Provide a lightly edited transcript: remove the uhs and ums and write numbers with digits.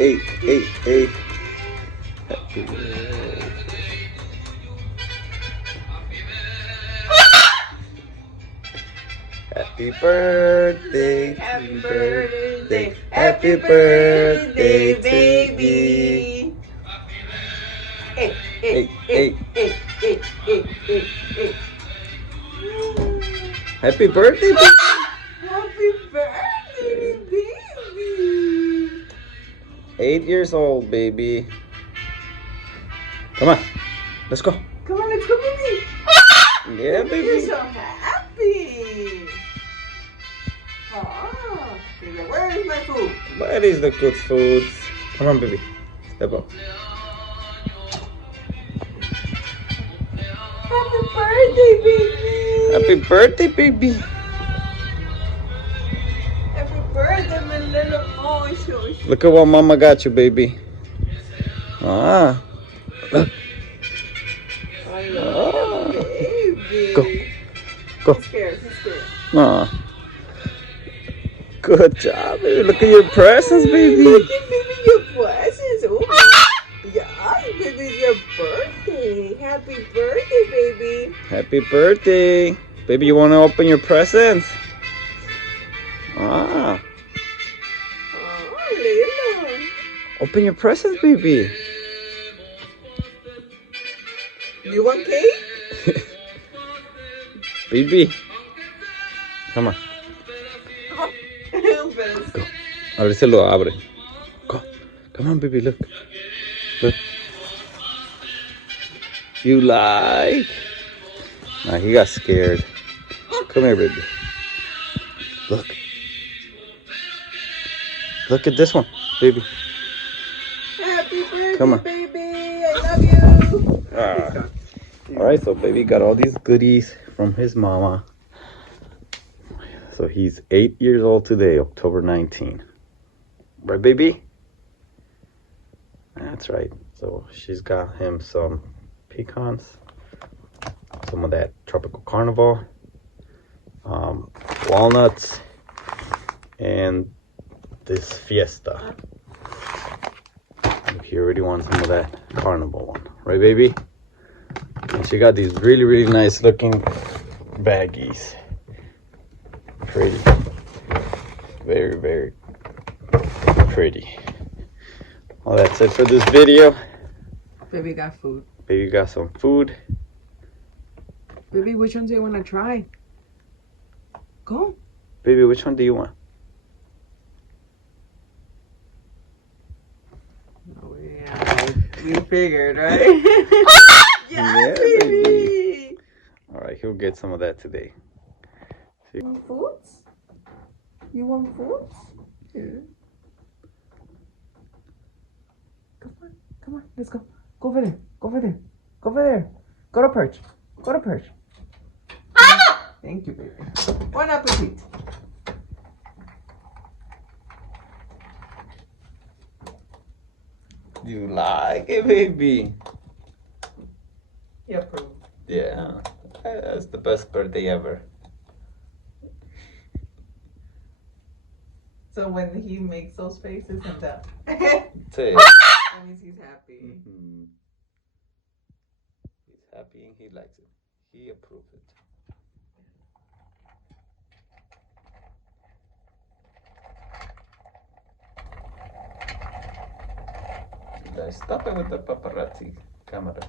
hey, hey, hey. Happy birthday. Happy birthday. Happy birthday. Happy birthday, baby. Hey, Hey, hey, hey. hey, hey, hey, hey, hey, hey. Happy birthday, baby. Happy birthday, baby. 8 years old, baby. Come on. Let's go. Come on, let's go, baby. Yeah, You're baby. so happy. Oh, baby, where is my food? Where is the good food? Come on, baby. Step up. Happy birthday, baby. Happy birthday, baby. Happy birthday, my little motion. Look at what mama got you, baby. Ah. Look. I love you, Go. baby. Go. He's scared. He's scared. Ah. Good job, baby. Look at your presents, baby. Look at baby your presents. Oh, yeah, baby, it's your birthday. Happy birthday, baby. Happy birthday. Baby, you want to open your presents? Ah. Oh, little. Open your presents, baby. You want cake? Baby. Come on. Go. A ver si lo abre. Go. Come on, baby. Look. Look. You like? Nah, he got scared. Come here, baby. Look. Look at this one, baby. Happy birthday, Come on. baby. I love you. Ah. All right, so baby got all these goodies from his mama. So he's 8 years old today, October 19. Right, baby? That's right. So she's got him some pecans, some of that tropical carnival, walnuts, and this fiesta. If you already want some of that carnival one, right, baby? And she got these really, really nice looking baggies. Pretty. Very, very pretty. Well, that's it for this video. Baby got food. Baby got some food. Baby, which one do you want to try? Go. Baby, which one do you want? Oh, yeah. We figured, right? Yeah, baby. All right, he'll get some of that today. You want foods? You want foods? Yeah. Come on, let's go. Go over there. Go over there. Go over there. Go to perch. Go to perch. Thank you, baby. Bon appetit. You like it, baby? You approve. Yeah, that's the best birthday ever. So when he makes those faces and that, Say, that means he's happy. he's happy and he likes it. He approves it. Stop it with the paparazzi cameras.